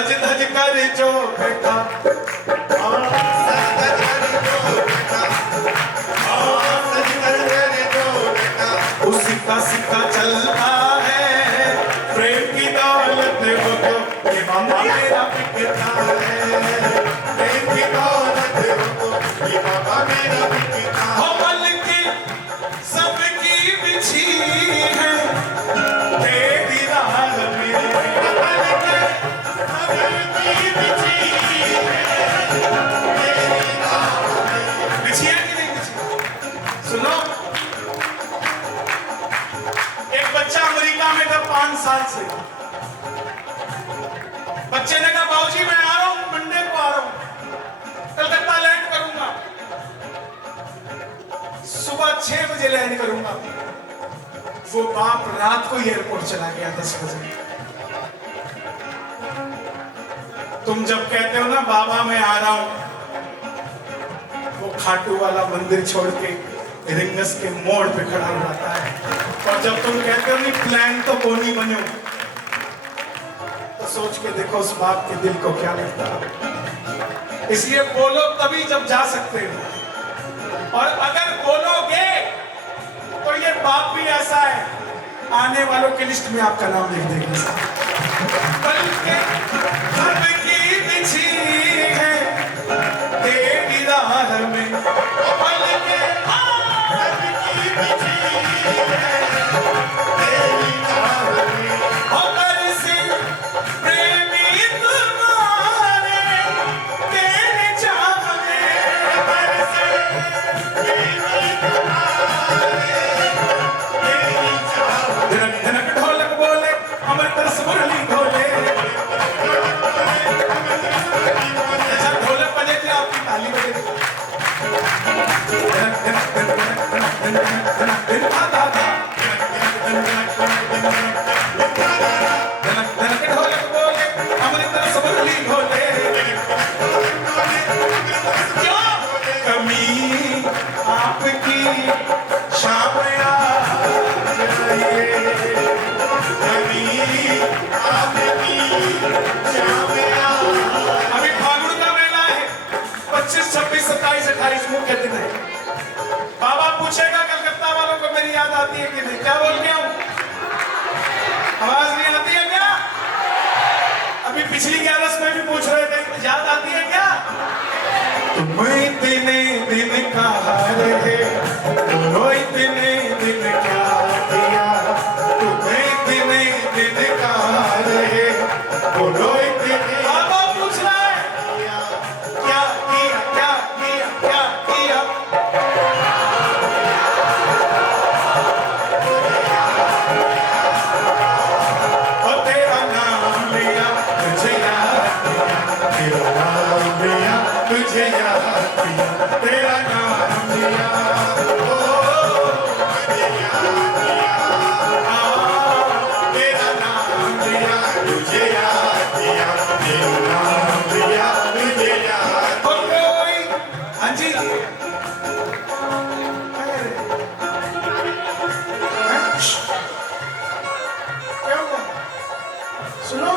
सज धज कर जो बैठा, सज धज कर जो बैठा, सज धज कर जो बैठा, उसी का सिक्का चलता है। प्रेम की दौलत वो तो ये मामा मेरा बिकता है। प्रेम की दौलत वो तो ये मामा मेरा बिकता है। हो पल की सबकी बिछी है तेरी राह में, पल के सबकी बिछी है तेरी राह में। बिछी है कि नहीं बिछी? सुनो, एक बच्चा अमेरिका में था 5 साल से। बच्चे ने कहा बाबूजी मैं आ रहा हूं, मंडे को आ रहा हूं, कलकत्ता लैंड करूंगा, सुबह 6 बजे लैंड करूंगा। वो बाप रात को एयरपोर्ट चला गया 10 बजे। तुम जब कहते हो ना बाबा मैं आ रहा हूं, वो खाटू वाला मंदिर छोड़ के रिंगस के मोड़ पे खड़ा हो जाता है। और जब तुम कहते हो नहीं प्लान तो कोनी बनो, तो सोच के देखो उस बाप के दिल को क्या लगता है। इसलिए बोलो तभी जब जा सकते हो, और अगर बोलोगे तो ये बाप भी ऐसा है, आने वालों की लिस्ट में आपका नाम लिख देगा। बल्कि सबकी बिछी है तेरी राह में, बल्कि सबकी बिछी है तेरी राह में। होकर से प्रेमी तुम्हारे तेरी चाह में, होकर से प्रेमी तुम्हारे तेरी चाह में। धनक धनक ढोलक बोले अमृत रस मुरली ढोले, जैसा ढोलक बजे थे आपकी ताली बजे। धनक धनक धनक धनक धनक धनक धनक आधा आधा, धनक धनक ढोलक बोले अमृत रस मुरली ढोले। क्यों कमी आपकी शाम आ जाइए, अभी फागुन का मेला है, 25, 26, 27, 28 मुख्य दिन है। बाबा पूछेगा कलकत्ता वालों को मेरी याद आती है कि नहीं? क्या बोल गया हूं? आवाज नहीं आती है क्या? अभी पिछली 11 में भी पूछ रहे थे याद आती है क्या? तुम इतने दिन कहाँ रहे, बोलो इतने दिन क्या किया, तुम इतने दिन कहाँ रहे, बोलो इतने। बाबा पूछ रहा है क्या किया, क्या किया, क्या किया। और तेरा नाम लिया तुझे याद किया, तेरा नाम लिया तुझे याद किया, तेरा नाम लिया तुझे याद किया, तेरा नाम लिया तुझे याद किया, तेरा नाम लिया तुझे याद। और कोई हाँ जी क्या हुआ? सुनो,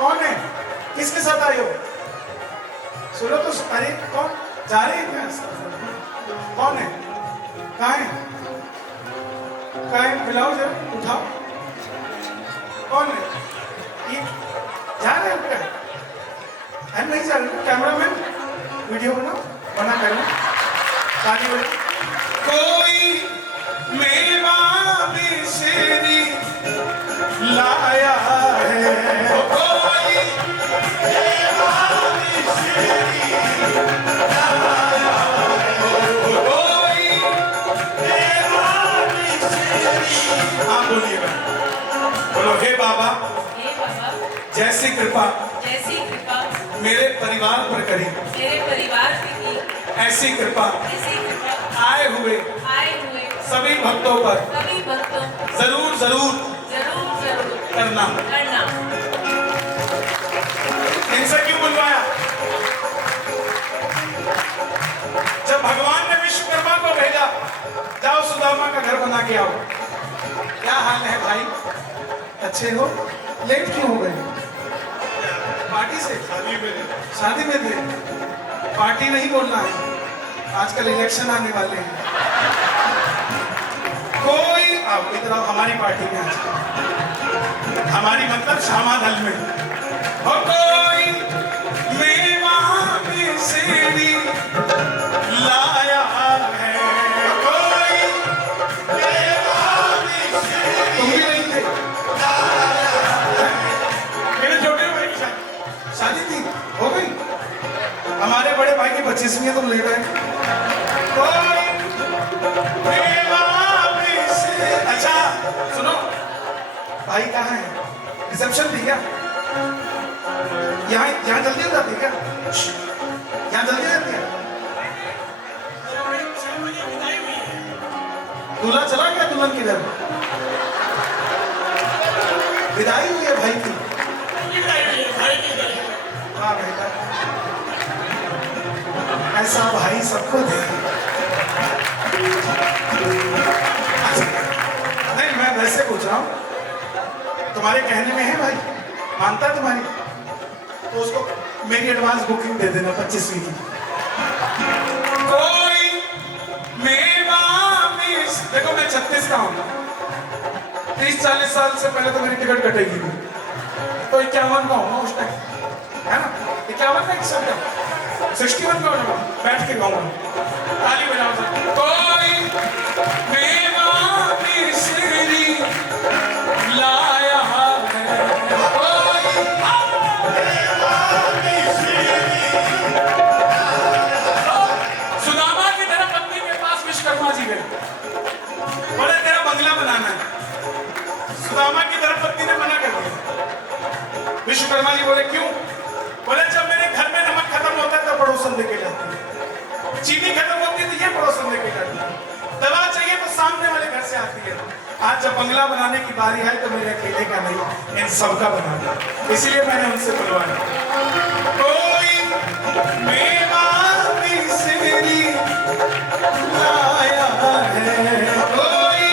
कौन है, किसके साथ आए हो? सुनो तो, अरे कौन जा रहे हैं क्या? कौन है? कहाँ है? कहाँ है? बुलाओ जरा, उठाओ। कौन है? ये जा रहे हैं क्या? हम नहीं जा रहे। कैमरामैन वीडियो बनाओ, बना करना शादी वाली। कोई मेवा मिश्री लाया है, कोई मेवा मिश्री लाया है, कोई मेवा मिश्री। आप बोलिएगा, बोलो हे बाबा, जैसी कृपा मेरे परिवार पर करी, मेरे परिवार की ऐसी कृपा आए हुए सभी भक्तों पर जरूर जरूर करना। इनसे क्यों बुलवाया? जब भगवान ने विश्वकर्मा को भेजा, जाओ सुदामा का घर बना के आओ। क्या हाल है भाई, अच्छे हो? लेट क्यों हो गए? पार्टी से शादी में थे। पार्टी नहीं बोलना है, आजकल इलेक्शन आने वाले हैं। कोई अब इधर आओ हमारी पार्टी में, आज हमारी मतलब श्यामा दल में हो। कोई मेवा मिसेरी लाया है, कोई मेवा मिसेरी। तुम भी नहीं थे? मेरे छोटे भाई की शादी थी, हो गई। हमारे बड़े भाई की 25वीं तुम ले रहे। कोई मेवा मिसेरी। अच्छा सुनो, भाई कहाँ है? रिसेप्शन थी क्या? यहाँ जल्दी हो जाती है क्या? यहाँ जल्दी हो जाती है? दूल्हा चला गया, दुल्हन किधर? विदाई हुई है भाई की। हाँ बेटा, ऐसा भाई सबको दे। नहीं मैं वैसे पूछ रहा हूँ, तुम्हारे कहने में है भाई, मानता है तुम्हारी, तो उसको मेरी एडवांस बुकिंग दे देना 25वीं की। कोई मेवा मिस, देखो मैं 36 का हूँ, 30-40 साल से पहले तो मेरी टिकट कटेगी, तो 51 का हूँ उस टाइम, है ना? 51 का किस का 61 का होगा, बैठ के गाऊंगा, ताली बजाओ सब। कोई मेवा मिसरी लाया है, कोई सुदामा की तरह पत्नी के पास विश्वकर्मा जी गए, बोले तेरा बंगला बनाना है। सुदामा की तरह पत्नी ने मना कर दिया। विश्वकर्मा जी बोले क्यों? बोले जब मेरे घर में नमक खत्म होता है तो पड़ोसन लेके जाती है, चीनी खत्म होती है तो ये पड़ोसन लेके जाती है, दवा चाहिए तो सामने वाले घर से आती है। आज जब बंगला बनाने की बारी है तो मेरे अकेले का नहीं, इन सबका बनाना, इसलिए मैंने उनसे बुलवाया। कोई मेवा मिसरी लाया है, कोई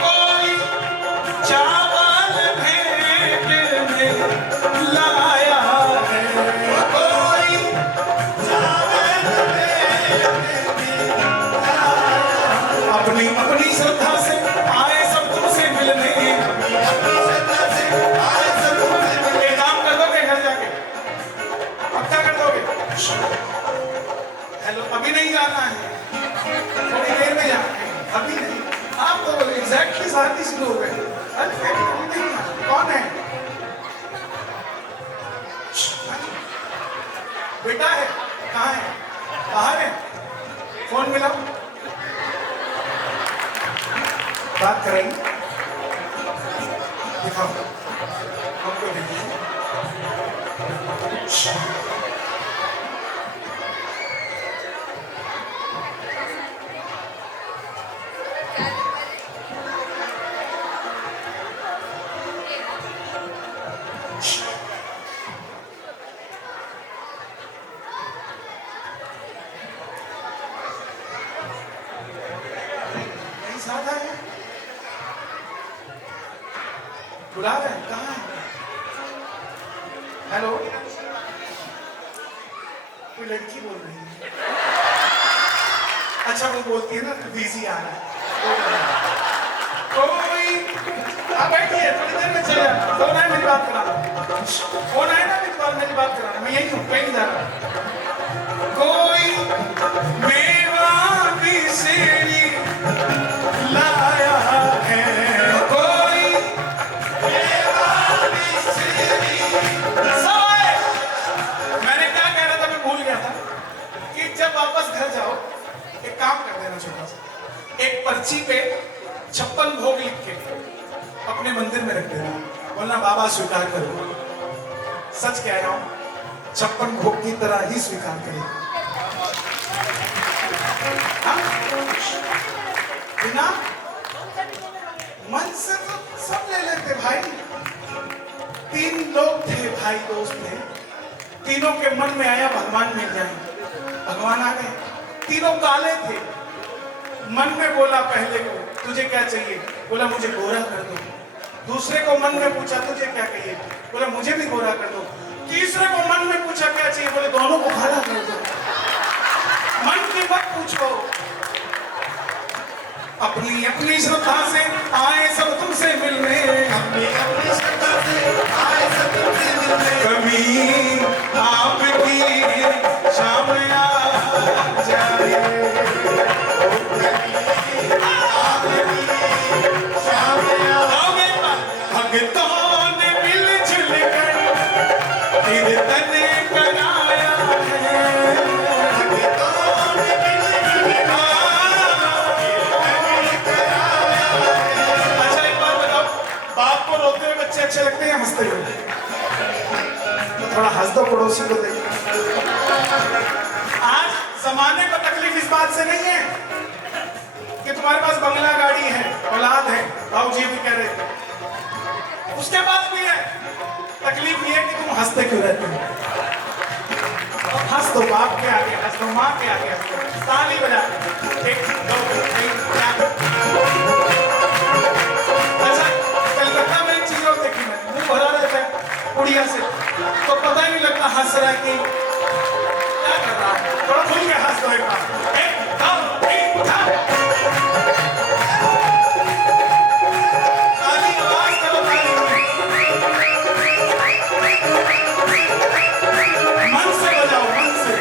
कोई चावल भेंट में लाया है, कोई अपनी अपनी श्रद्धा से आए सब तुमसे मिलने। ये काम कर दोगे घर जाके, पक्का कर दोगे? हेलो, अभी नहीं जाना है, थोड़ी देर में जाना है, अभी नहीं। आप तो एग्जैक्टली शादी शुरू हो गए। कौन है? बेटा है, कहाँ है? बाहर है, फोन मिला, बात करेंगे, दिखाओ हमको, देखिए साथ आए, बुला रहे हैं, कहाँ है? हेलो, कोई लड़की बोल रही है? अच्छा वो बोलती है ना बिजी आ रहा है, कोई आप बैठिए, थोड़ी देर में चले आना। फोन है मेरी बात कराना, फोन है ना मेरी बात कराना, मैं यही हूँ, कहीं नहीं जा रहा। कोई मेवा मिसरी लाया है, कोई मेवा मिसरी। मैंने क्या कह रहा था, मैं भूल गया था कि जब वापस घर जाओ एक काम कर देना छोटा सा, एक पर्ची पे 56 भोग लिख के अपने मंदिर में रख देना, बोलना बाबा स्वीकार करो। सच कह रहा हूं, 56 भोग की तरह ही स्वीकार करें। बिना मन से तो सब ले लेते भाई। 3 लोग थे भाई दोस्त थे, तीनों के मन में आया भगवान मिल जाए, भगवान आ गए। तीनों काले थे, मन में बोला पहले को, तुझे क्या चाहिए? बोला मुझे गोरा कर दो। दूसरे को मन में पूछा तुझे क्या चाहिए? बोला मुझे भी गोरा कर दो। तीसरे को मन में पूछा क्या चाहिए? बोले दोनों को काला कर दो। मन की मत पूछो, अपनी अपनी श्रद्धा से आए सब तुमसे मिलने, अपनी अपनी श्रद्धा से आए सब तुमसे मिलने। कभी आपकी शाम आ जाए, भक्तों ने मिलजुल कर कीर्तन कराया है, भक्तों ने मिलजुल कर। अच्छा एक बात बताओ, बाप को रोते हुए बच्चे अच्छे लगते हैं या हंसते हुए? तो थोड़ा हंस दो पड़ोसी को देख। आज जमाने को तकलीफ इस बात से नहीं है कि तुम्हारे पास बंगला गाड़ी है, औलाद है, बाबूजी भी कह रहे थे, उसके बाद भी है। तकलीफ ये है कि तुम हंसते क्यों रहते हो? और हंस दो, बाप के आगे हंस दो, माँ के आगे हंस दो, ताली बजा दो। एक दो तीन चार। अच्छा कलकत्ता में एक चीज और देखी मैंने, मुंह भरा रहता है उड़िया से, तो पता ही नहीं लगता हंस रहा है कि क्या कर रहा है। थोड़ा खुल के हंस दो एक बार। एक दो तीन चार। ताली आवाज करो, ताली मन से बजाओ, मन से।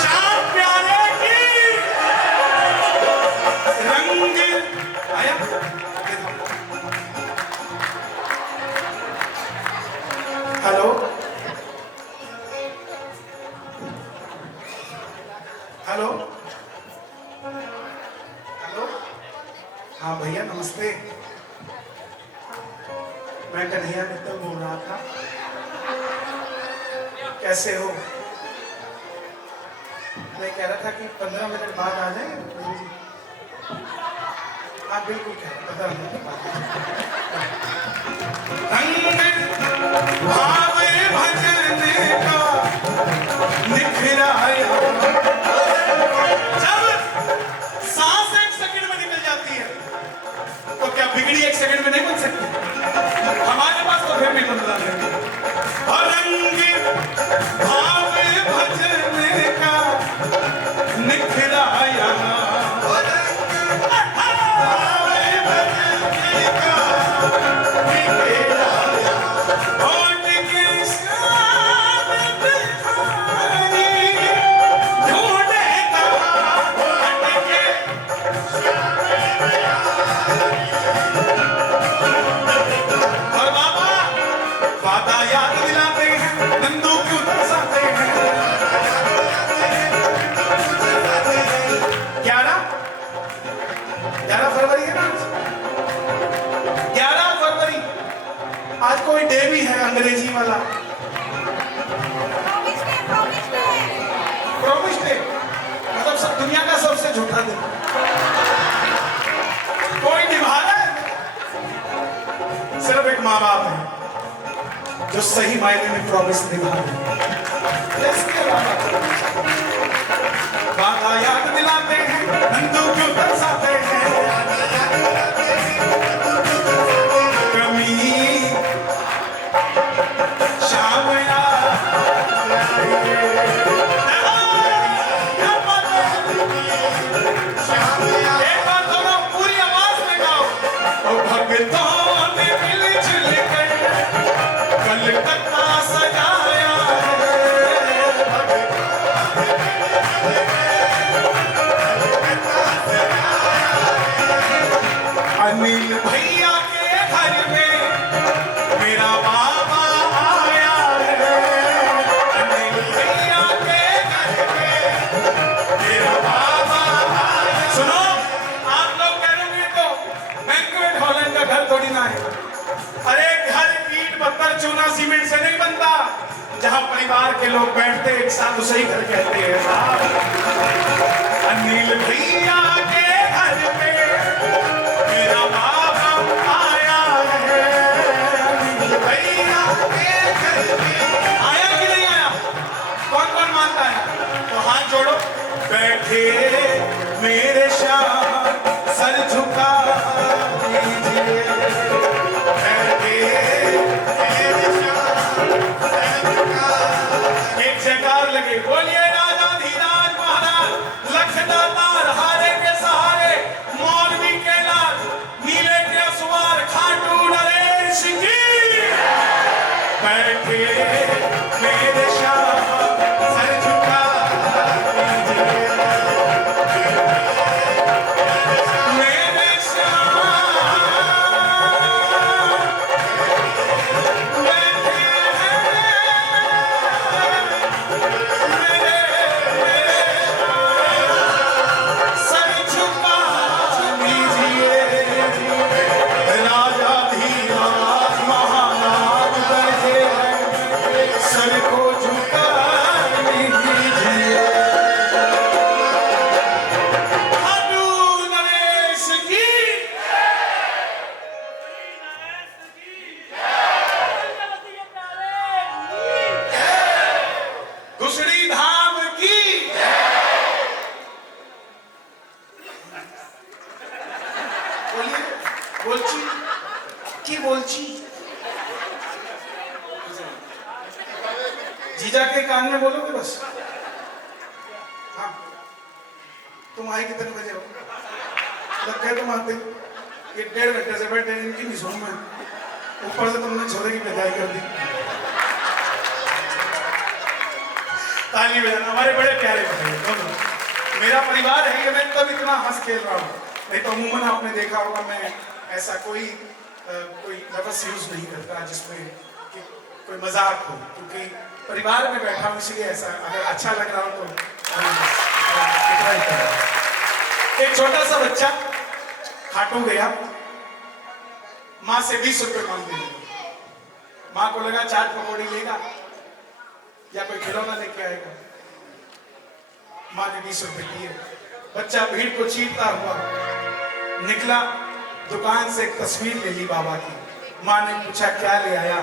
शाम प्यारे की रंग आया। हेलो हेलो हेलो, हाँ भैया नमस्ते, मैं कन्हैया मित्तल बोल रहा था। कैसे हो? मैं कह रहा था कि 15 मिनट बाद आ जाए। हाँ बिल्कुल, कह रहा 15 मिनट बाद। भजन का निखराया, जब सांस एक सेकंड में निकल जाती है तो क्या बिगड़ी एक सेकंड में नहीं बन सकती? हमारे पास तो फिर भी 15 मिनट। और रंग भाव भजन का निखराया, आज कोई डे भी है अंग्रेजी वाला, प्रोमिस डे, मतलब सब दुनिया का सबसे झूठा दिन। कोई निभा रहा है, सिर्फ एक माँ बाप है जो सही मायने में प्रॉमिस निभा रहे हैं। बात याद दिलाते हैं, नंदू क्यों तरसाते हैं, शाम एक बार दोनों पूरी आवाज में गाओ। भक्तों ने मिलजुल कर कलकत्ता सजाया है। अनिल भैया के घर में मेरा बाबा आया है, अनिल भैया के घर में मेरा बाबा आया। सुनो, आप लोग कह तो बैंक्वेट हॉल का घर थोड़ी ना है। अरे घर ईंट पत्थर चूना सीमेंट से नहीं बनता, जहां परिवार के लोग बैठते एक साथ उसे ही घर कहते हैं साहब। अनिल भैया के घर में मेरा बाबा आया है, बैठे मेरे शान सर झुका दीजिए, बैठे मेरे शान सर झुका। एक जयकार लगे, बोलिए राजा धीराज महाराज लखदातार हारे के सहारे मौलवी के लाल नीले के सवार खाटू नरेश की। बैठे मेरे शान सर झुका दीजिए, मेरे शान बैठे सर झुका दीजिए, राजा धीराज महाराज बैठे हैं, सर को झुका दीजिए। खाटू नरेश की। घुसड़ी धाम की। बोलिए, बोलची की बोलची। जीजा के कान में बोलोगे बस। हाँ, तुम आए कितने बजे हो? लग गए तुम आते, ये 1.5 घंटे से बैठे, इनकी नहीं सुन मैं। ऊपर से तुमने छोरे की विदाई कर दी। ताली बजाना, हमारे बड़े प्यारे भाई दोनों, मेरा परिवार है ये, मैं तब इतना हंस खेल रहा हूँ। नहीं तो अमूमन आपने देखा होगा मैं ऐसा कोई लफ्ज़ यूज नहीं करता जिसमें कि कोई मजाक हो, क्योंकि परिवार में बैठा हूँ इसलिए ऐसा, अगर अच्छा लग रहा हो तो इतना ही करो। एक छोटा सा बच्चा खाटू गया, माँ से 20 रुपए मांगने लगा। माँ को लगा चाट पकौड़ी लेगा या कोई खिलौना लेके आएगा। माँ ने 20 रुपए दिए। बच्चा भीड़ को चीरता हुआ निकला, दुकान से एक तस्वीर ले ली बाबा की। माँ ने पूछा क्या ले आया?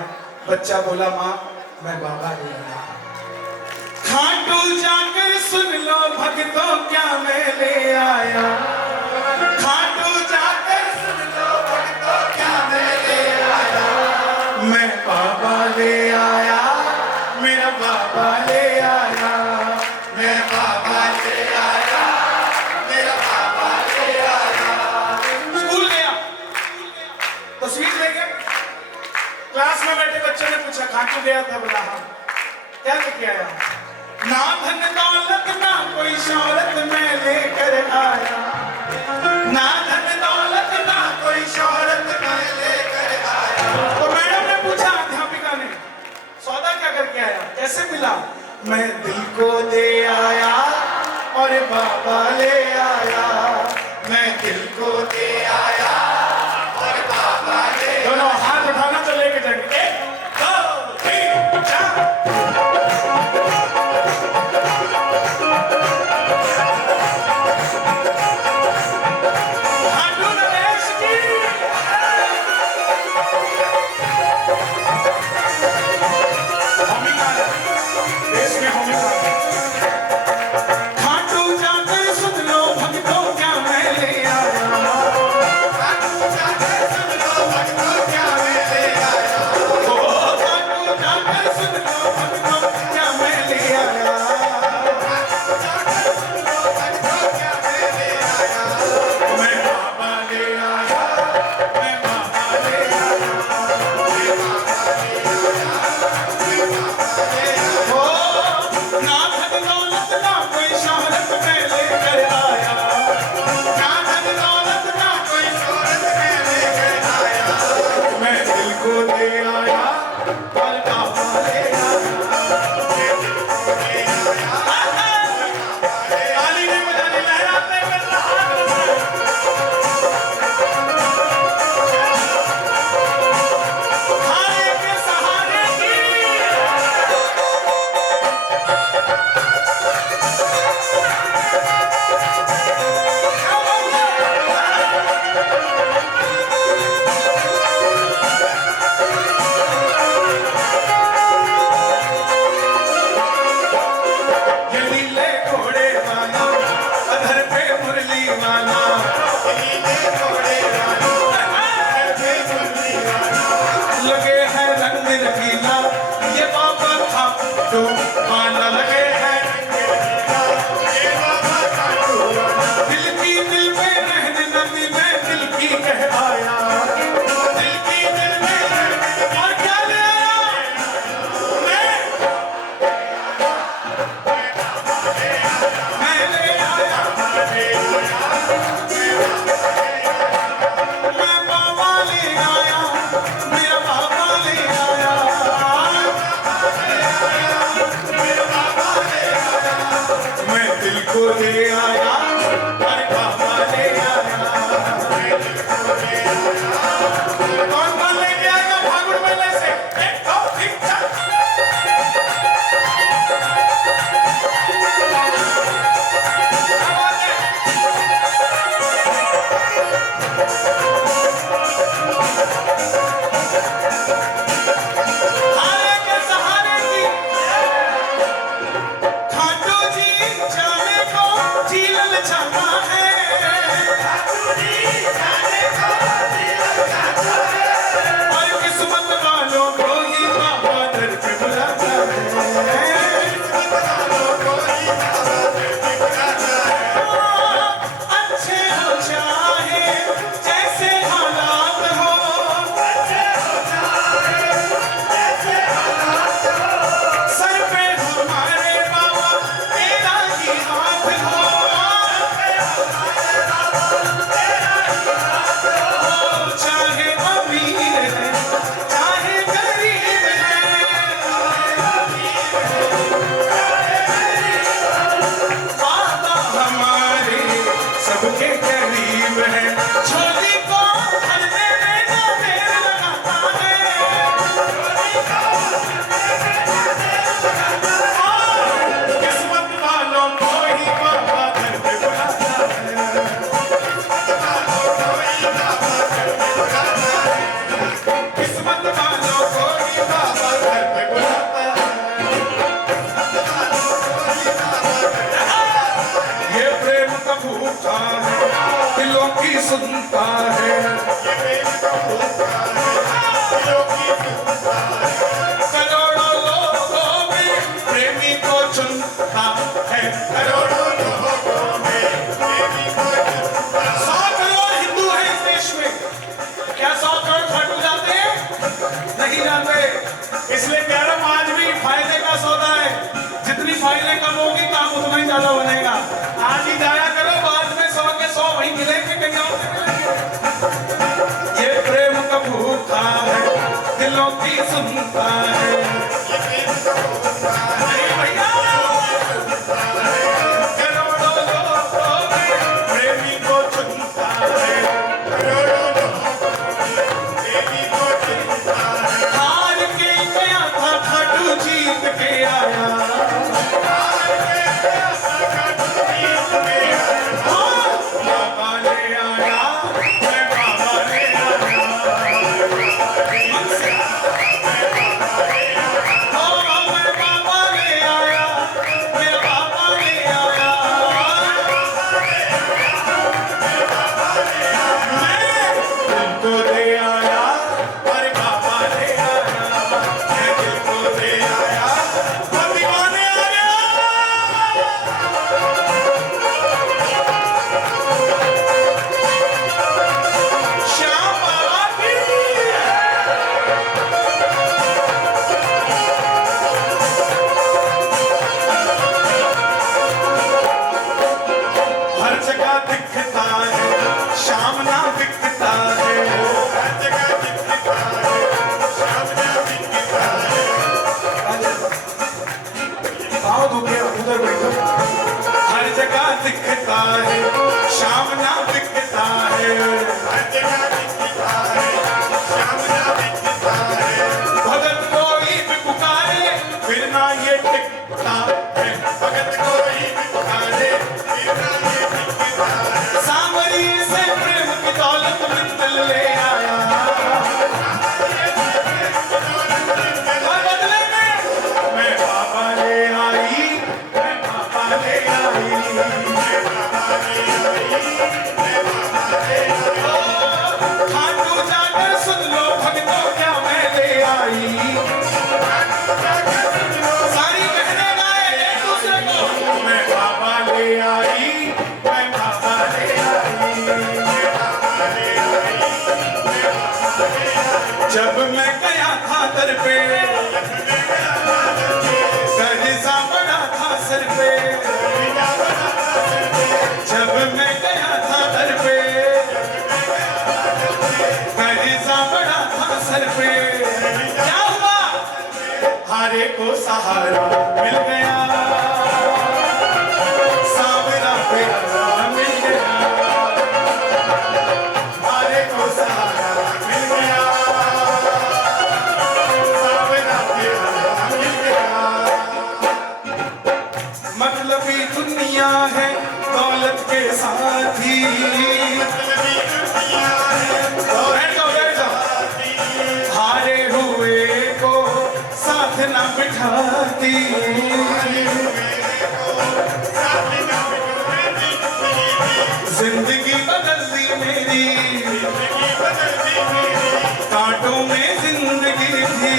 बच्चा बोला माँ मैं बाबा ले आया। खाटू जाकर सुन लो भक्तों क्या मैं ले आया, खाटू जाकर सुन लो भक्तों क्या मैं ले आया। मैं बाबा ले आया, मेरा बाबा ले आया, मैं बाबा ले आया, मेरा बाबा ले आया। स्कूल गया, तस्वीर ले गया। क्लास में बैठे बच्चे ने पूछा खाटू गया था? बोला हाँ। क्या लेके आया? ना धन दौलत ना कोई शौहरत मैं लेकर आया, ना धन दौलत ना कोई शौहरत मैं लेकर आया। तो मैडम ने पूछा अध्यापिका ने सौदा क्या करके आया, कैसे मिला? मैं दिल को दे आया और बाबा ले आया, मैं दिल को दे आया और बाबा ले। दोनों हाथ उठाना तो लेके जाएंगे। 1 2 3 4। खाटू जाकर सुन लो भक्तों सुनता है, करोड़ों लोगों में प्रेमी को चुनता है, करोड़ों लोगों में प्रेमी को चुनता है। 100 करोड़ हिंदू हैं इस देश में, क्या 100 करोड़ खाटू जाते हैं? नहीं जाते। इसलिए प्यारा आज भी फायदे का सौदा है, जितनी फाइलें कम होगी काम उतना ही ज्यादा बनेगा। आज ही जाया करो, बाद में 100 के 100 वहीं मिलेंगे, कहीं और नहीं मिलेंगे। ये प्रेम का भूखा है, दिलों की सुनता है, नहीं भैया, करोड़ों लोगों में प्रेमी को चुनता है, करोड़ों लोगों में प्रेमी को चुनता है। हार के गया था खाटू जीत के आया, हर जगह दिखता है, शाम ना दिखता है, हर जगह दिखता है, शाम ना दिखता है। भगत कोई भी पुकारे फिर ना ये टिकता है, भगत कोई भी पुकारे फिर ना ये टिकता है। सांवरी से प्रेम की दौलत मित्तल ले आया, बदले में मैं बाबा ले आई, खाटू जाकर सुन लो भक्तों क्या मैं ले आई। सारी बहने गाए एक दूसरे को, मैं बाबा ले आई, मैं बाबा ले आई। जब मैं गया था दर पे, कर्जा पड़ा था सर पे, जब मैं गया था दर पे, कर्जा पड़ा था सर पे। क्या हुआ? हारे को सहारा मिल गया, सावरा प्यारा मिल गया, हारे को सहारा मिल गया, सावरा प्यारा मिल गया। मतलबी दुनिया है दौलत के साथी, हारे हुए को साथ न बिठाती, जिंदगी बदल दी मेरी, कांटों में जिंदगी थी।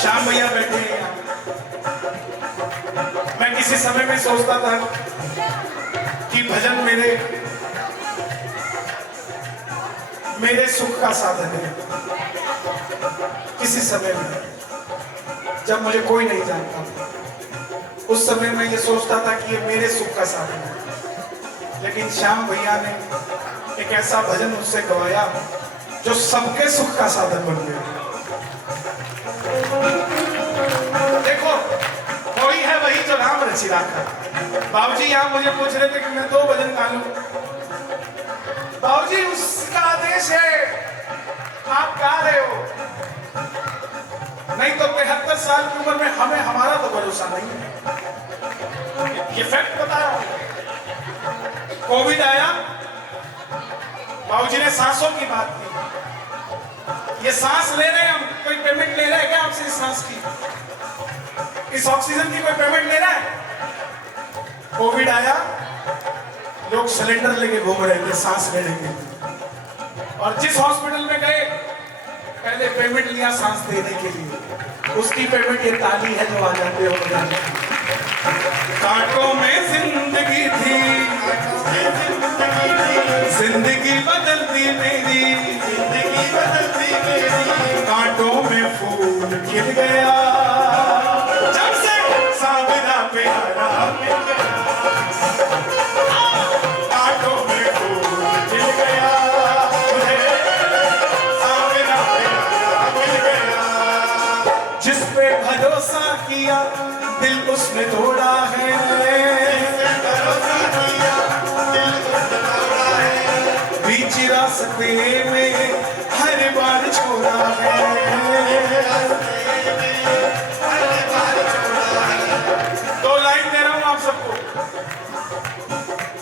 शाम भैया बैठे हैं, मैं किसी समय में सोचता था कि भजन मेरे सुख का साधन है। किसी समय में जब मुझे कोई नहीं जानता, उस समय मैं ये सोचता था कि ये मेरे सुख का साधन है। लेकिन श्याम भैया ने एक ऐसा भजन मुझसे गवाया जो सबके सुख का साधन बन गया। देखो, कोई है वही जो राम रचि राखा। बाबूजी यहाँ मुझे पूछ रहे थे कि मैं 2 भजन गा लूं। बाबूजी उसका आदेश है, आप गा रहे हो, नहीं तो 73 साल की उम्र में हमें हमारा तो भरोसा नहीं है। ये फैक्ट बता रहा हूं। कोविड आया, बाबूजी ने सांसों की बात की। ये सांस ले रहे हैं हम, कोई पेमेंट ले रहा है क्या आपसे इस सांस की? इस ऑक्सीजन की कोई पेमेंट ले रहा है? कोविड आया, लोग सिलेंडर लेके घूम रहे थे सांस लेने के लिए, और जिस हॉस्पिटल में गए पहले पेमेंट लिया सांस देने के लिए, उसकी पेमेंट ये ताली है जो आ जाते हो बजाने। कांटों में जिंदगी थी, जिंदगी बदलती मेरी, जिंदगी बदलती मेरी, कांटों में फूल खिल गया जब से सावरा प्यारा मिल गया, कांटों में फूल खिल गया, सावरा प्यारा मिल गया, जिस पे भरोसा किया दिल उसने तोड़ा है, भरोसा किया दिल उसने तोड़ा है, बीच रास्ते में हर बार छोड़ा है, हर बार छोड़ा है। दो लाइन दे रहा हूं आप सबको,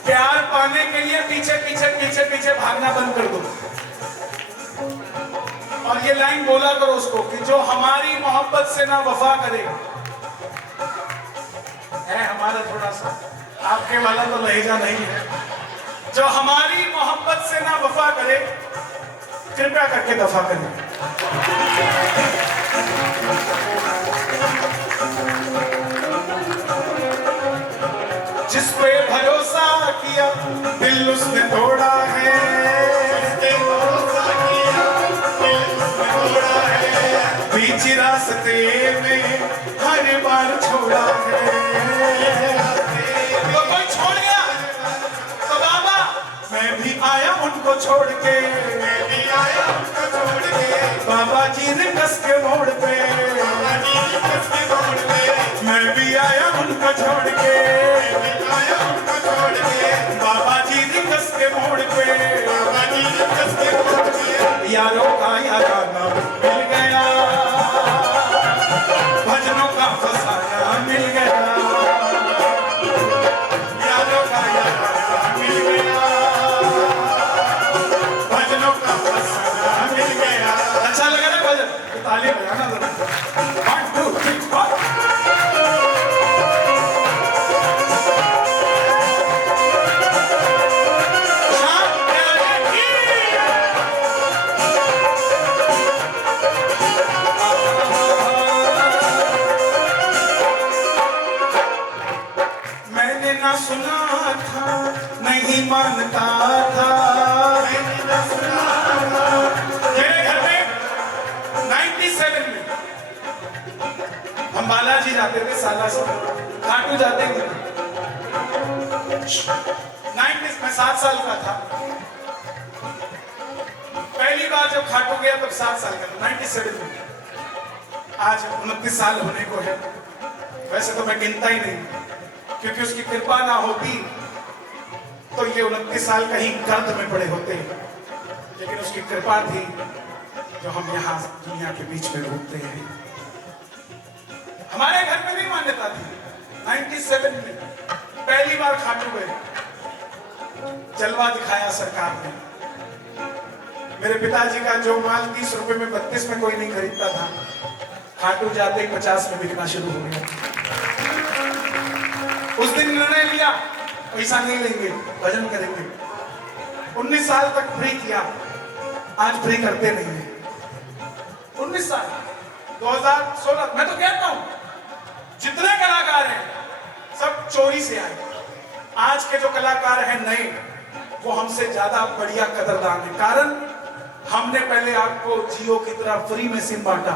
प्यार पाने के लिए पीछे पीछे पीछे पीछे भागना बंद कर दो, और ये लाइन बोला करो उसको कि जो हमारी मोहब्बत से ना वफा करे, है हमारा थोड़ा सा, आपके वाला तो लहजा नहीं है, जो हमारी मोहब्बत से ना वफा करे कृपया करके दफा करें। जिस पे भरोसा किया दिल उसने तोड़ा है, जिसपे भरोसा किया दिल उसने तोड़ा है, बीच रास्ते में हर बार छोड़ा है, तो कोई छोड़ गया तो बाबा मैं भी आया उनको छोड़ के, मैं भी आया उनको छोड़ के, बाबा जी ने कस के मोड़ पे, बाबा जी ने कस के मोड़ पे, मैं भी आया उनको छोड़ के, मैं भी आया उनको छोड़ के, बाबा जी ने कस के मोड़ पे, बाबा जी ने कस के मोड़ पे, यारों का याराना मिल गया, भजनों का फसाना मिल गया, यारों का याराना मिल गया, भजनों का फसाना मिल गया। अच्छा लगा ना भजन? तो ताली बजाना जरा। 1 2 3 4 सुना था नहीं मानता था, मैंने न सुना था। मेरे घर में 97 में हम बालाजी जाते थे, साला से खाटू जाते थे, 90 में 7 साल का था, पहली बार जब खाटू गया तब 7 साल का था, 97 में। आज 29 साल होने को है, वैसे तो मैं गिनता ही नहीं, क्योंकि उसकी कृपा ना होती तो ये 29 साल कहीं गर्द में पड़े होते, लेकिन उसकी कृपा थी जो हम यहाँ दुनिया के बीच में घूमते हैं। हमारे घर में भी मान्यता थी, 97 में पहली बार खाटू गए, जलवा दिखाया सरकार ने। मेरे पिताजी का जो माल 30 रुपए में 32 में कोई नहीं खरीदता था, खाटू जाते ही 50 में बिकना शुरू हो गया। उस दिन निर्णय लिया पैसा नहीं लेंगे, भजन करेंगे। 19 साल तक फ्री किया, आज फ्री करते नहीं है। 19 साल 2016 मैं तो कहता हूं जितने कलाकार हैं सब चोरी से आए। आज के जो कलाकार हैं नए, वो हमसे ज्यादा बढ़िया कदरदान है, कारण हमने पहले आपको जियो की तरह फ्री में सिम बांटा,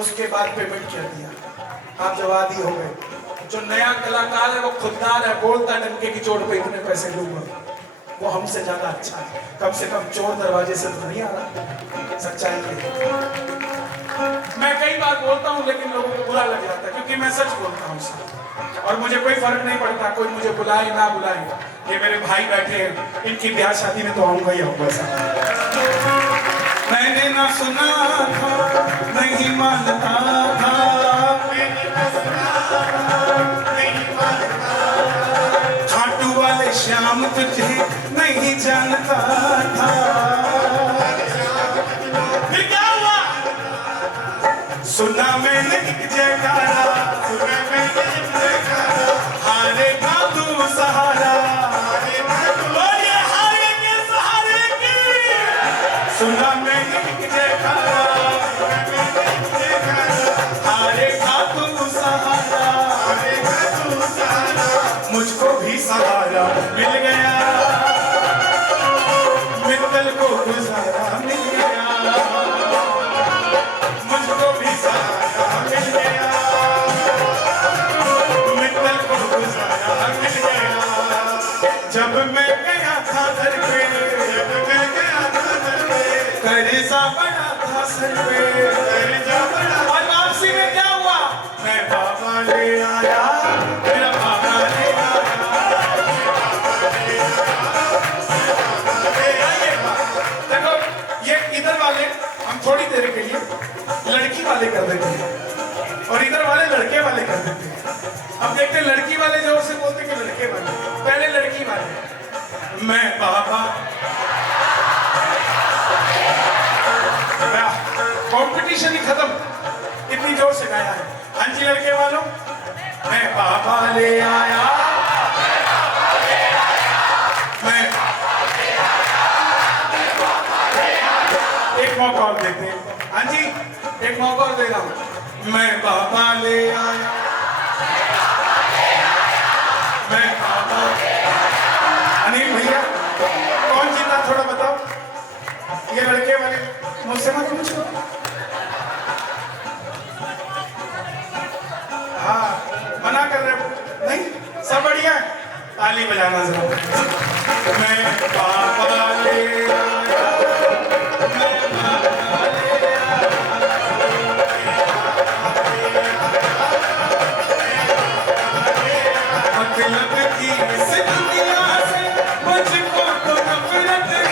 उसके बाद पेमेंट कर दिया, आप जवाबी हो गए। जो नया कलाकार है वो खुददार है, बोलता डंके की चोट पे इतने पैसे लूंगा, वो हमसे ज्यादा अच्छा है। कम से कम चोर दरवाजे से तो नहीं आ रहा, सच्चाई है। मैं कई बार बोलता हूँ लेकिन लोगों को बुरा लग जाता है, क्योंकि मैं सच बोलता हूँ सर, और मुझे कोई फर्क नहीं पड़ता कोई मुझे बुलाए ना बुलाए। ये मेरे भाई बैठे हैं, इनकी ब्याह शादी में तो आऊंगा ही आऊंगा सर। मैंने ना सुना था नहीं मानता था, खाटू वाले श्याम तुझे नहीं जानता था। फिर क्या हुआ? सुना मैंने एक जयकारा, सुना मैंने एक जयकारा, हारे का सुना मैंने जयकारा, हारे खा तू सहारा, मुझको भी सहारा मिल गया, मित्तल को गुजारा मिल गया, मुझको भी सहारा मिल गया, मित्तल को गुजारा मिल गया। जब मैं गया था घर पे, कर्जा बड़ा था सर पे, और वापसी में क्या हुआ, मैं बाबा ले आया, मेरा बाबा ले आया। देखो ये इधर वाले हम थोड़ी देर के लिए लड़की वाले कर देते हैं और इधर वाले लड़के वाले कर देते हैं। अब देखते हैं लड़की वाले जोर से बोलते कि लड़के वाले, पहले लड़की वाले। मैं बाबा, कंपटीशन ही खत्म, इतनी जोर से गाया है। हाँ जी लड़के वालों, मैं बाबा ले आया, मैं एक मौका और देते हैं। हाँ जी एक मौका और दे रहा हूं। मैं बाबा ले आया, मैं बाबा। अनिल भैया कौन जीता थोड़ा बताओ, ये लड़के वाले मुझसे मत पूछो। हाँ मना कर रहे हो, नहीं सब बढ़िया है, ताली बजाना जरा। मैं बाबा ले आया, मैं बाबा ले आया, मतलब की इस दुनिया से मुझको तो नफरत है,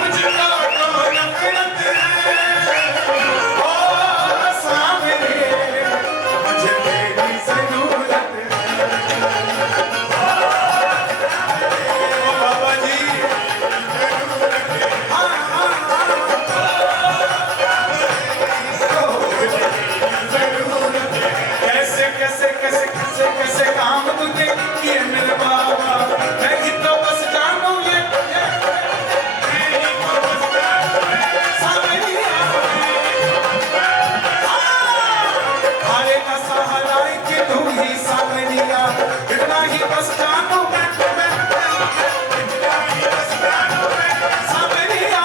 मुझको तो नफरत है, ओ सामने मुझे तेरी जरूरत है, ओ बाबा जी। हाँ हाँ कैसे कैसे कैसे कैसे कैसे काम तुझे किए मेरे बाबा, मैं ही तो बस जानू ये हारे का सहारा कि तू ही सामनिया, इतना ही बस जानू मैं सामनिया,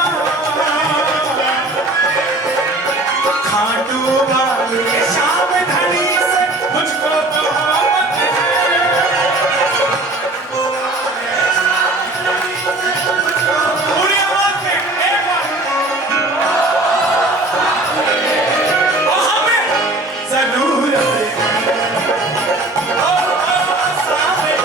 खाटू वाले शाम धनी से मुझको मोहब्बत है, पूरी आवाज में एक बार, ओ हमें जरूरत है, ओ सामने।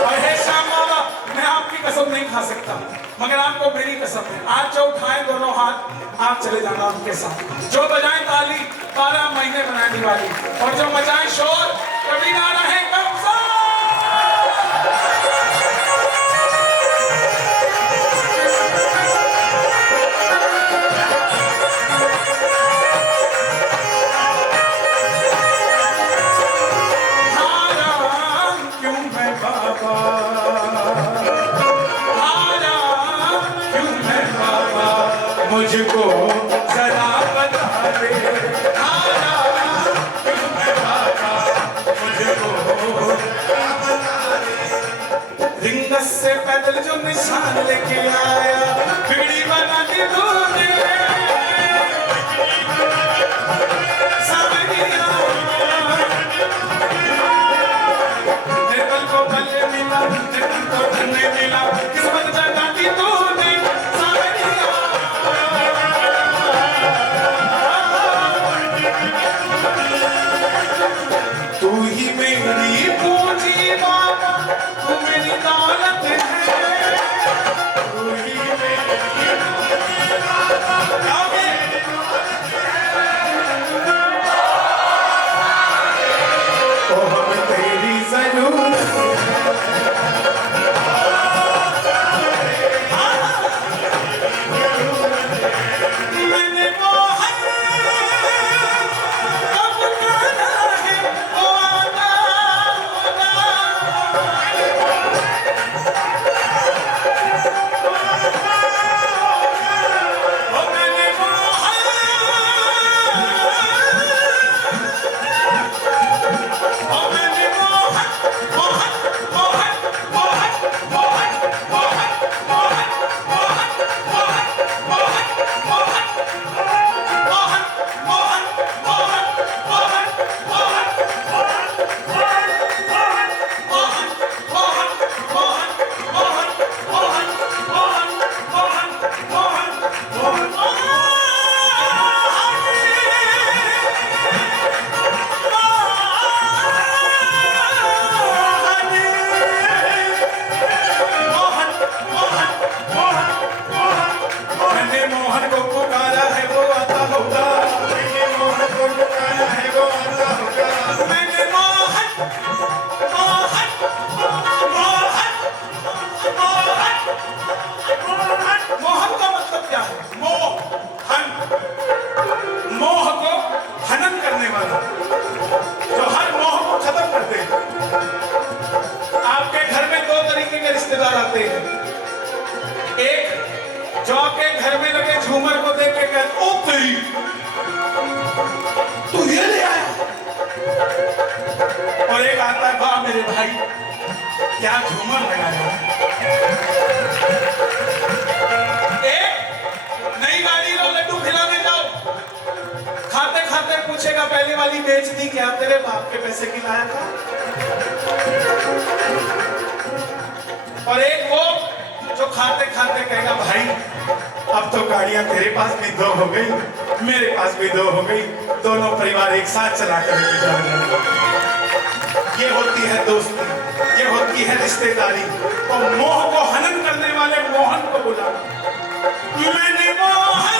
और हे श्याम बाबा, मैं आपकी कसम नहीं खा सकता, मगर आपको मेरी कसम है, आज जो उठाएं दोनों हाथ आप चले जाना उनके साथ, जो बजाएं ताली 12 महीने बनाए दिवाली, और जो मचाएं शोर कभी ना रहे क्यों मैं बाबा, क्यों मैं बाबा, मुझको जरा बता दे, क्यों मैं बाबा, मुझको रिंगस से पैदल जो निशान लेके आया, बिगड़ी बना दी तूने, सामनिया निर्बल को भले मिला, निर्बल को धन्य मिला, किस्मत जगा दी तूने, सामनिया तू ही मेरी पूंजी बाबा, तू मेरी दौलत है, तू ही मेरी पूंजी बाबा। रिश्तेदार आते हैं, एक जो आपके घर में लगे झूमर को देख के कहते ओ तेरी तू ये ले आया, और एक आता है वाह मेरे भाई क्या झूमर लगाया। एक नई गाड़ी लो, लड्डू खिलाने जाओ, खाते खाते पूछेगा पहली वाली बेच दी क्या, तेरे बाप के पैसे की लाया था। और एक वो जो खाते खाते कहेगा भाई अब तो गाड़ियां तेरे पास भी दो हो गई, मेरे पास भी दो हो गई, दोनों परिवार एक साथ चला कर लेके जा रहे हैं। ये होती है दोस्ती, ये होती है रिश्तेदारी। और मोह को हनन करने वाले मोहन को बुलाना, मैंने मोहन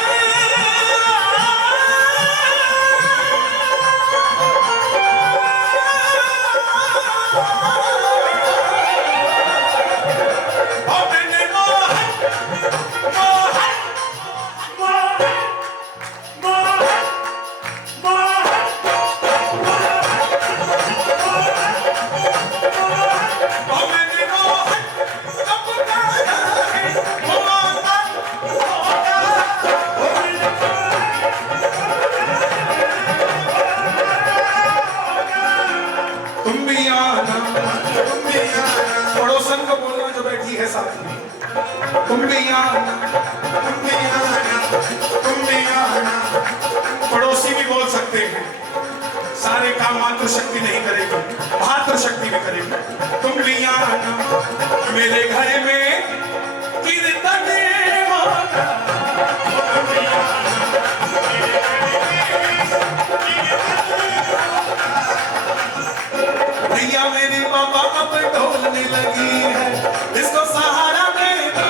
पड़ोसन को बोलना जो बैठी है साथ में, तुम भी आना, तुम भी आना, तुम भी आना। पड़ोसी भी बोल सकते हैं, सारे काम मातृ शक्ति नहीं करेगी, मातृ शक्ति भी करेगी। तुम भी आना मेरे घर में कीर्तन होगा, भैया मेरी बाबा अब ढोलने लगी है, इसको सहारा दे दो।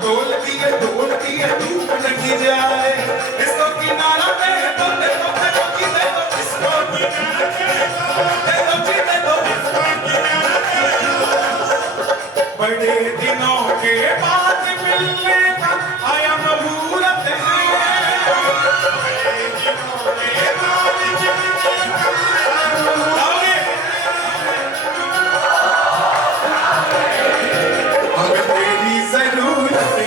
ढोलती है धूप लगी जाए, इसको किनारा दे दो, दे दो, दे दो, दे दो, इसको किनारा दे दो, दे दो, बड़े दिनों के बाद मिलने का आया मुहूर्त है, अब तेरी जरूरत है,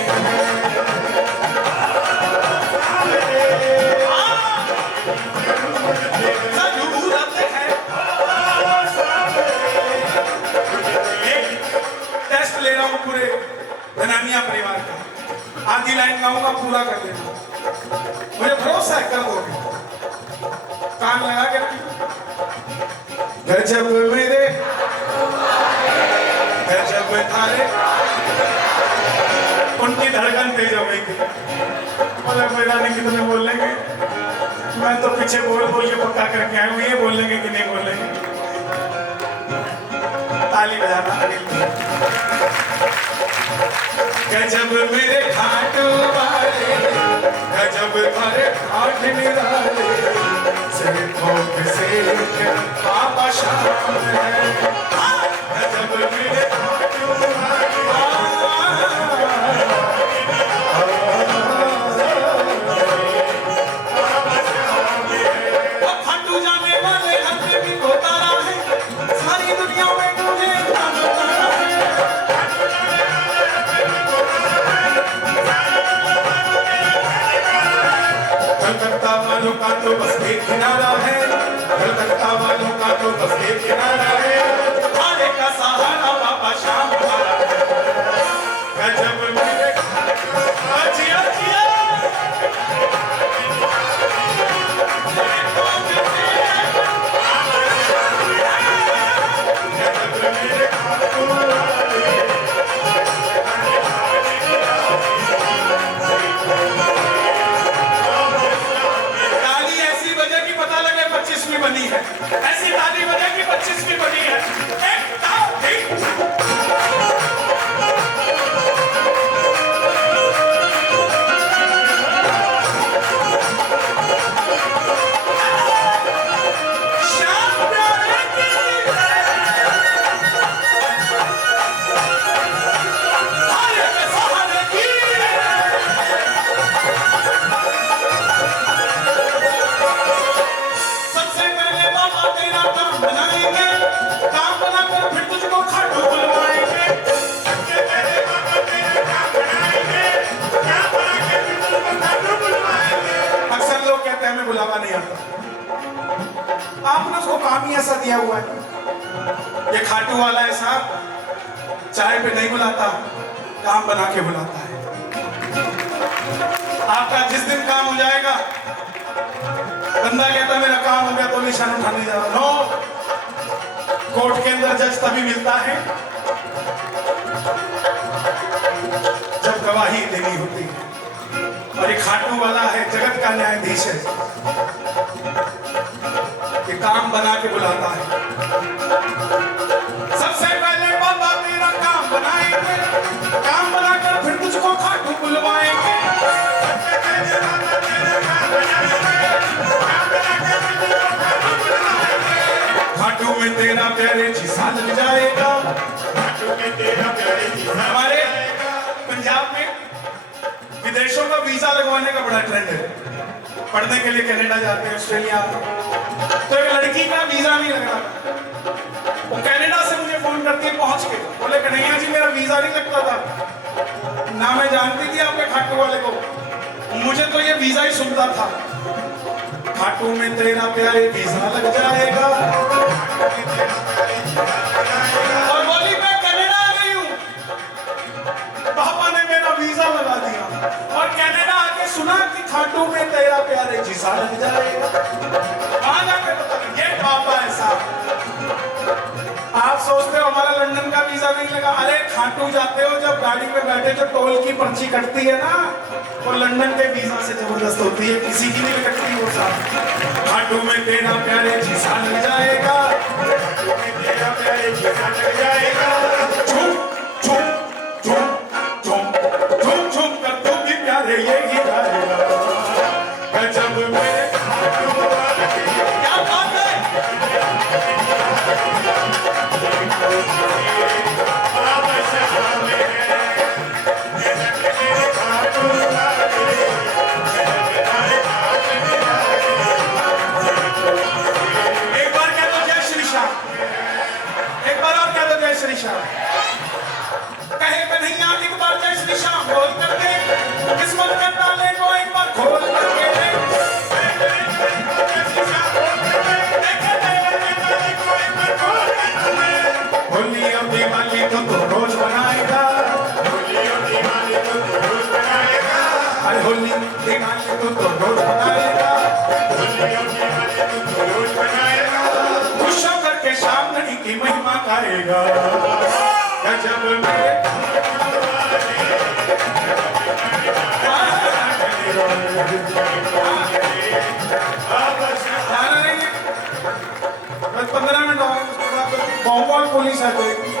जरूरत है। एक टेस्ट ले रहा हूँ पूरे धनानिया परिवार का, आधी लाइन गाऊंगा पूरा कर देना, मुझे भरोसा है कर दोगे। कान लगा के गजब मेरे गजब थारे, उनकी धड़कन तेज हो गई थी, बोले मेरा नहीं कितने बोल लेंगे, मैं तो पीछे बोल बोल के पक्का करके आया हूँ, ये बोल लेंगे कि नहीं बोल लेंगे। ताली बजाना अनिल, गजब मेरे घाट वाले, गजब थारे घाट निराले, सिरकों से बाबा शाम है, गजब मेरे घाट खाटू जाने वाले घर में भी होता रहा है, सारी दुनिया में मुझे कलकत्ता वालों का तो बस एक किनारा है, कलकत्ता वालों का तो बस एक किनारा है, थारे का सहारा बाबा शाम वाला है, गजब मेरे अजिया जिया, ताली ऐसी बजे की पता लगे 25वीं बनी है, ऐसी ताली बजे की 25वीं बनी है। एक ताली कहते हैं हमें बुलावा नहीं आता। आपने उसको काम ही ऐसा दिया हुआ है। ये खाटू वाला है साहब, चाय पे नहीं बुलाता, काम बना के बुलाता है। आपका जिस दिन काम हो जाएगा, बंदा कहता मेरा काम हो गया तो निशान उठाने जा रहा। नो, कोर्ट के अंदर जज तभी मिलता है जब गवाही देनी होती है। और ये खाटू वाला है, जगत का न्यायाधीश है, ये काम बना के बुलाता है। सबसे पहले बाबा तेरा काम बनाएंगे, काम बनाकर फिर तुझको खाटू बुलवाएंगे। खाटू में तेरा प्यारे जीसा लग जाएगा। खाटू में तेरा प्यारे जीसा। हमारे पंजाब में विदेशों का वीजा लगवाने का बड़ा ट्रेंड है। पढ़ने के लिए कनाडा जाते हैं, ऑस्ट्रेलिया। तो एक लड़की का वीजा नहीं लग रहा, वो कनाडा से मुझे फोन करती है पहुंच के, बोले कन्हैया जी मेरा वीजा नहीं लगता था। ना मैं जानती थी आपके खाटू वाले को, मुझे तो ये वीजा ही सुनता था। खाटू में तेरा प्यारे वीजा लग जाएगा। और बोली मैं कनाडा आ गई हूँ, पापा ने मेरा वीजा लगा दिया। और कनाडा आके सुना कि खाटू में तेरा प्यारे वीजा लग जाएगा। वहां जाके पता ये पापा है साहब। आप सोचते हो हमारा लंदन का वीजा नहीं लगा, अरे खाटू जाते हो जब गाड़ी में बैठे जो टोल की पर्ची कटती है ना, वो लंदन के वीजा से जबरदस्त होती है, किसी की नहीं कटती वो साहब। खाटू में तेरा प्यारे वीजा लग जाएगा। खाटू में तेरा प्यारे वीजा लग जाएगा। झूम झूम झूम झूम झूम झूम कर तू भी प्यारे यही गाएगा। गजब मेरे खाटू वाले, क्या बात है। श्री श्याम कहे कन्हैया एक बार जय श्री श्याम बोल कर दे, किस्मत के ताले को एक बार खोल कर दे। होली और दिवाली तो रोज मनाएगा। होली और दिवाली तो रोज मनाएगा। अरे होली दिवाली तो रोज मनाएगा। होली और दिवाली तो रोज मनाएगा। खुश होकर के शाम घड़ी की महिमा गाएगा। गजब मेरे जाना नहीं है, बस 15 मिनट और उसके बाद बॉम्बॉल पुलिस आ जाएगी।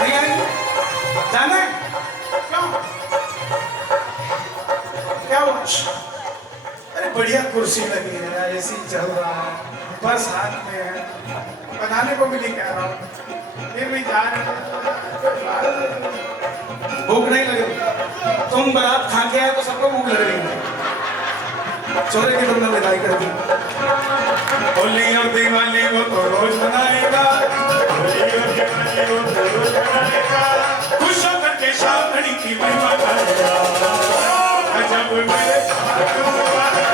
नहीं आएगी, जाना है क्यों, क्या हुआ? अरे बढ़िया कुर्सी लगी है, एसी चल रहा है, बस हाथ में है, बताने को भी नहीं कह रहा हूँ, फिर भी जा रहे। भूख नहीं लग रही, तुम बारात खा के आए तो सबको भूख लग रही है। चोरे की तुमने विदाई कर दी। होली और दिवाली वो तो रोज मनाएगा। होली और दिवाली वो तो रोज मनाएगा। खुश होकर के शाम घड़ी की महिमा गाएगा। गजब मेरे खाटू वाले।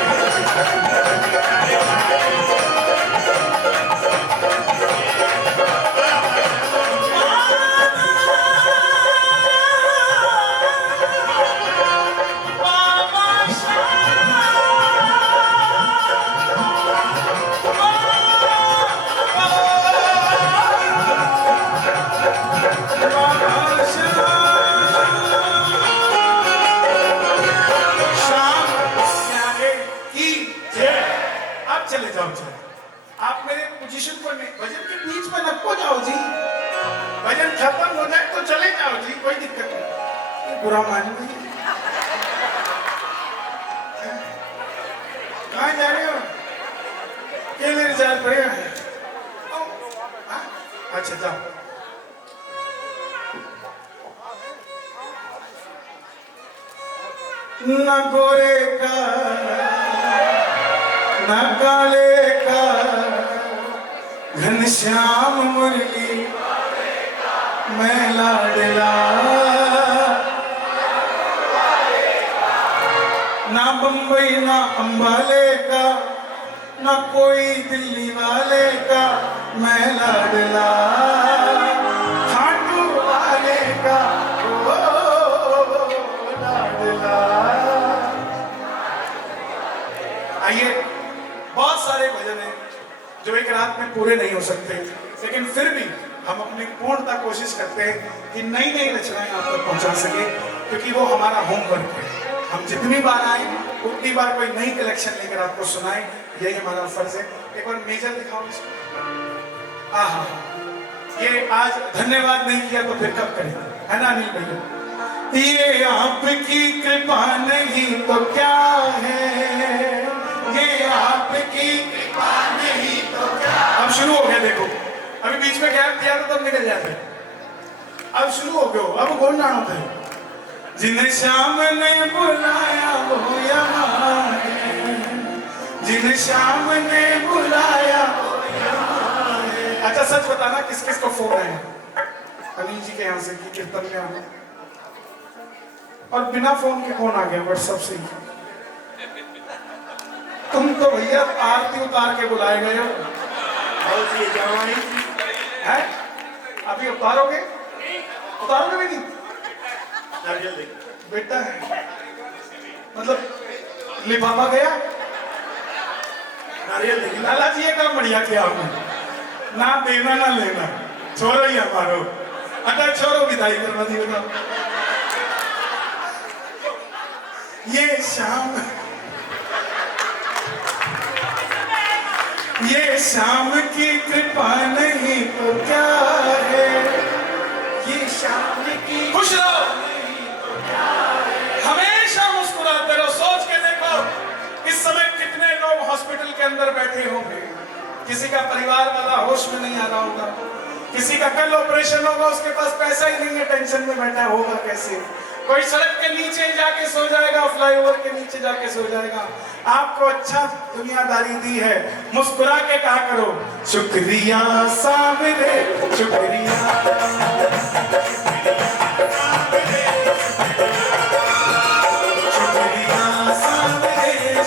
आप मेरे पोजीशन पर नहीं, भजन के बीच में नको जाओ जी, भजन खत्म हो जाए तो चले जाओ जी, कोई दिक्कत नहीं, ये बुरा मान नहीं। कहाँ जा रहे हो? केले रिजल्ट पड़ेगा। अच्छा जाओ। न गोरे का न काले का घनश्याम मुरली मैं लाडला, ना बम्बई ना अंबाले का, ना कोई दिल्ली वाले का, मैं लाडला खाटू वाले का, ओ लाडला। आइए, बहुत सारे भजन हैं जो एक रात में पूरे नहीं हो सकते, लेकिन फिर भी हम अपनी पूर्णता कोशिश करते हैं कि नई नई रचनाएं आप तक पहुंचा सके, क्योंकि वो हमारा होमवर्क है। हम जितनी बार आए उतनी बार कोई नई कलेक्शन लेकर आपको सुनाए, यही हमारा फर्ज है। एक बार मेजर दिखाओ इसको। आहा, ये आज धन्यवाद नहीं किया तो फिर कब करेंगे, है ना अनिल भैया? ये आपकी कृपा नहीं तो क्या है, ये आपकी कृपा नहीं तो क्या। अब शुरू हो गया, देखो अभी बीच में गैप दिया तो तब निकल जाते, अब शुरू हो गया, अब कौन जाना होता है। जिन्हें श्याम ने बुलाया वो यहाँ है, जिन्हें श्याम ने बुलाया वो यहाँ है। अच्छा सच बताना किस किस को फोन है अनिल जी के यहाँ से कि कीर्तन में आना, और बिना फोन के कौन आ गया व्हाट्सएप से? तुम तो भैया आरती उतार के बुलाए गए हो है? अभी उतारोगे? उतारोगे भी नहीं? बेटा है मतलब लिफाफा गया, नारियल लेके। लाला जी ये काम बढ़िया किया आपने, ना देना ना लेना, छोड़ो ही हमारो। अच्छा छोड़ो, विदाई करना दी बताओ। ये शाम, ये शाम की कृपा नहीं तो क्या है, ये शाम की। खुश रहो, हमेशा मुस्कुराते रहो। सोच के देखो इस समय कितने लोग हॉस्पिटल के अंदर बैठे होंगे, किसी का परिवार वाला होश में नहीं आ रहा होगा, किसी का कल ऑपरेशन होगा, उसके पास पैसा ही नहीं है, टेंशन में बैठा होगा कैसे। कोई सड़क के नीचे जाके सो जाएगा, फ्लाईओवर के नीचे जाके सो जाएगा। आपको अच्छा दुनियादारी दी है, मुस्कुरा के कहा करो शुक्रिया सामने, शुक्रिया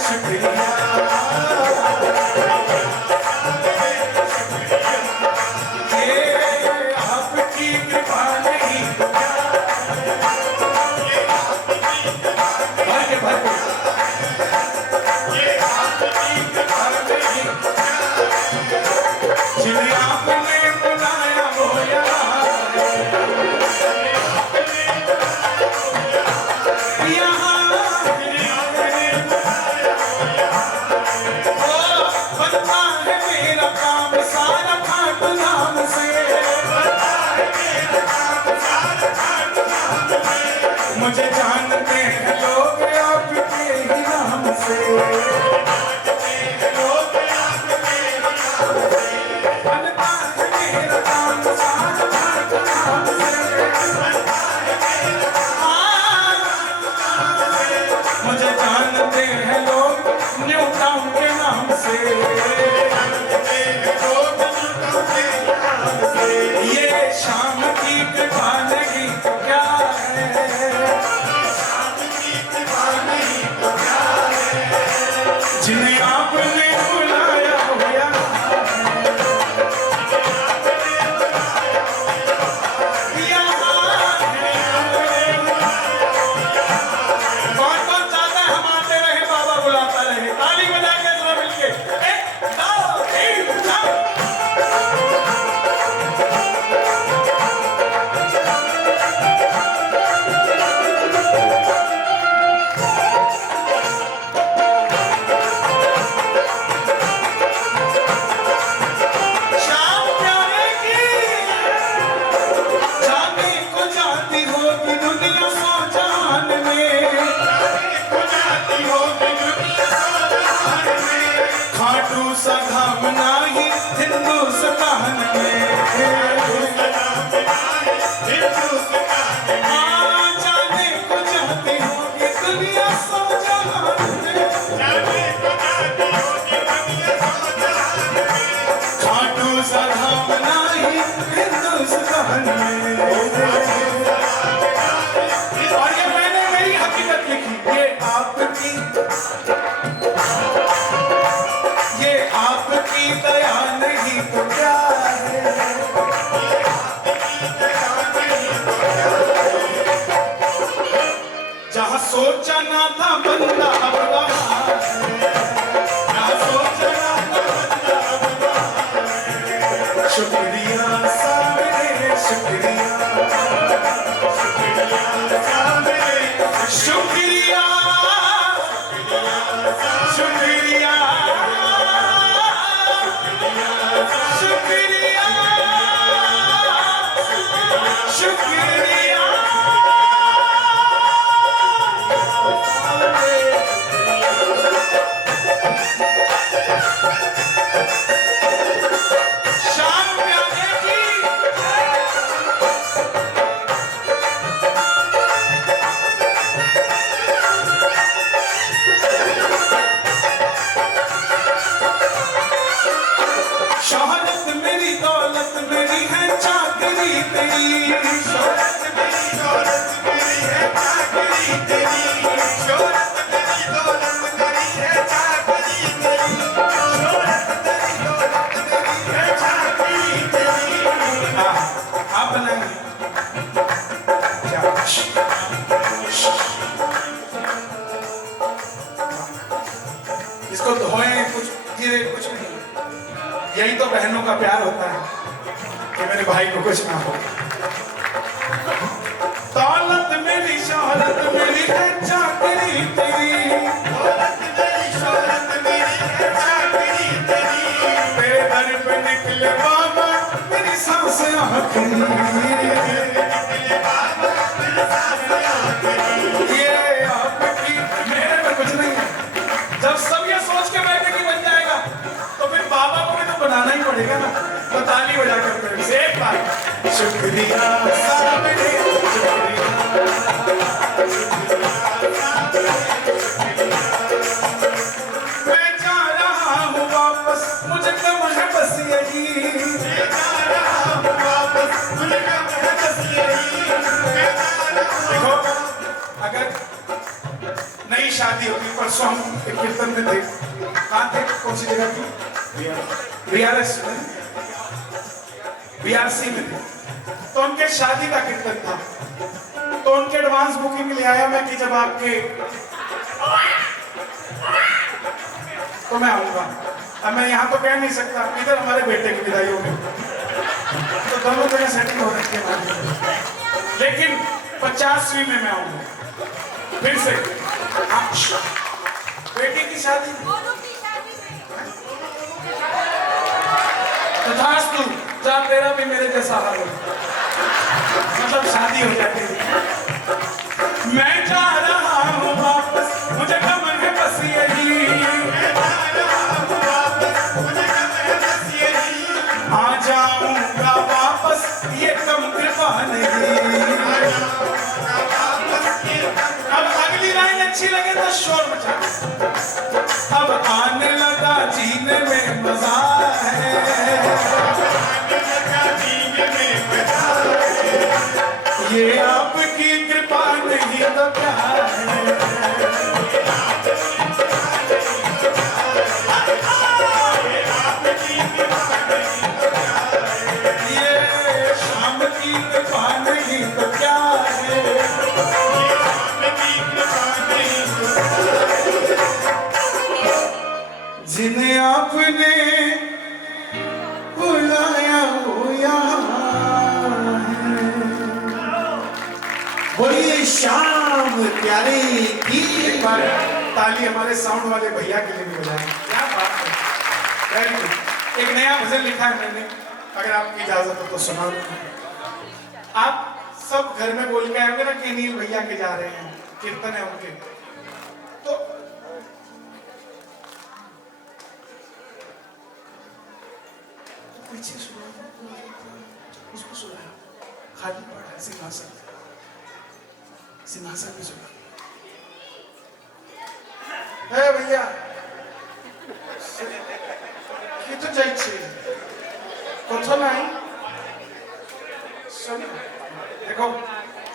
शुक्रिया। ये आपकी कृपा नहीं तो क्या, भर के भर के। ये आपकी कृपा नहीं तो क्या, जिन्हें आपने बुलाया वो यहाँ यहाँ मुझे जानते हैं लोग आपके ही नाम से, बनता है मेरा काम सारा नाम से। मुझे जानते हैं लोग न्यू टाउन के नाम से, ये शाम की कृपा नहीं तो क्या है, जिन्हें आपने बुलाया हुआ कौन कौन चाहता है हम आते रहे, बाबा बुलाता रहे। ताली बजा के जरा मिलके, 1 2 3 4। और ये मैंने मेरी हकीकत लिखी, ये आपकी श्याम प्यारे की शोहरत मेरी दौलत मेरी है चाकरी तेरी शोहरत मेरी दौलत मेरी है चाकरी तेरी शोहरत मेरी दौलत मेरी है चाकरी तेरी शोहरत मेरी दौलत मेरी है चाकरी तेरी। आप बनाएंगे क्या? इसको धोए कुछ गिरे कुछ नहीं। यही तो बहनों का प्यार होता है कि मेरे भाई को कुछ ना हो। दौलत मेरी शोहरत मेरी है चाकरी तेरी दौलत मेरी शोहरत मेरी है चाकरी तेरी तेरे दर पे निकले बाबा मेरी सांस आखिरी निकले बाबा मेरी सांस आखिरी। ये आपकी मेरे में कुछ नहीं है। जब सब ये सोच के बैठे कि बन जाएगा तो फिर बाबा को भी तो बनाना ही पड़ेगा ना। तो ताली बजा कर फिर से एक बार शुक्रिया सामने शुक्रिया मैं जा रहा हूँ वापस मुझे कम है बस यही मैं जा रहा हूँ वापस मुझे कम है बस यही। देखो अगर नई शादी होती परसों हम एक कीर्तन में थे। कहाँ थे? कौन सी जगह थी? बीआरएस में बीआरसी में थे। तो उनके शादी का कीर्तन था तो उनके एडवांस बुकिंग ले आया मैं कि जब आपके तो मैं आऊंगा। अब मैं यहाँ तो कह नहीं सकता इधर हमारे बेटे की विदाई होगी तो दोनों जगह सेटिंग हो रही है लेकिन 50वीं में मैं आऊंगा फिर से। बेटी की शादी तथास्तु जा तेरा भी मेरे जैसा हाल हो मतलब शादी हो जाती है। मैं जा रहा हूँ वापस मुझे कम है बस यही आ जाऊंगा वापस ये कम कृपा नहीं। अब अगली लाइन अच्छी लगे तो शोर मचा। अब आने लगा जीने में मजा है ये आपकी कृपा नहीं तो क्या है। ये शाम की कृपा नहीं तो क्या है। जिन्हें आपने बुलाया हो यहाँ बोलिए शाम प्यारे की। एक बार ताली हमारे साउंड वाले भैया के लिए भी बजाएं। क्या बात है। Very good. एक नया भजन लिखा है मैंने अगर आपकी इजाजत हो तो सुना दूंगा। आप सब घर में बोल के आएंगे ना कि नील भैया के जा रहे हैं कीर्तन है उनके तो पीछे सुना उसको सुनाया खाली पड़ा है सिंहासन सिंहासन में सुना है भैया ये तो जाइए कथो नहीं सुनो देखो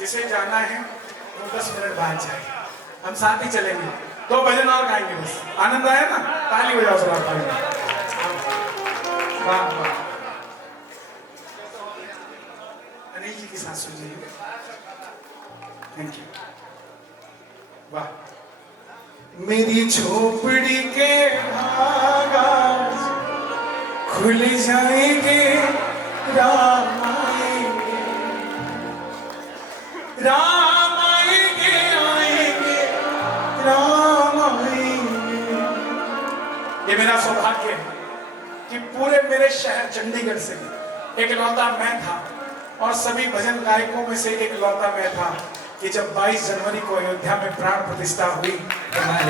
जिसे जाना है वो 10 मिनट बाद जाए हम साथ ही चलेंगे 2 भजन और गाएंगे बस। आनंद आया ना ताली बजाओ सब आप। वाह वाह अनिल जी की साथ सुनिए। Thank you. वाह मेरी झोपड़ी के भागा खुल जाएंगे राम आएंगे राम आएंगे आएंगे राम आएंगे। ये मेरा सौभाग्य है कि पूरे मेरे शहर चंडीगढ़ से एक लौता मैं था और सभी भजन गायकों में से एक लौता मैं था कि जब 22 जनवरी को अयोध्या में प्राण प्रतिष्ठा हुई तो मैं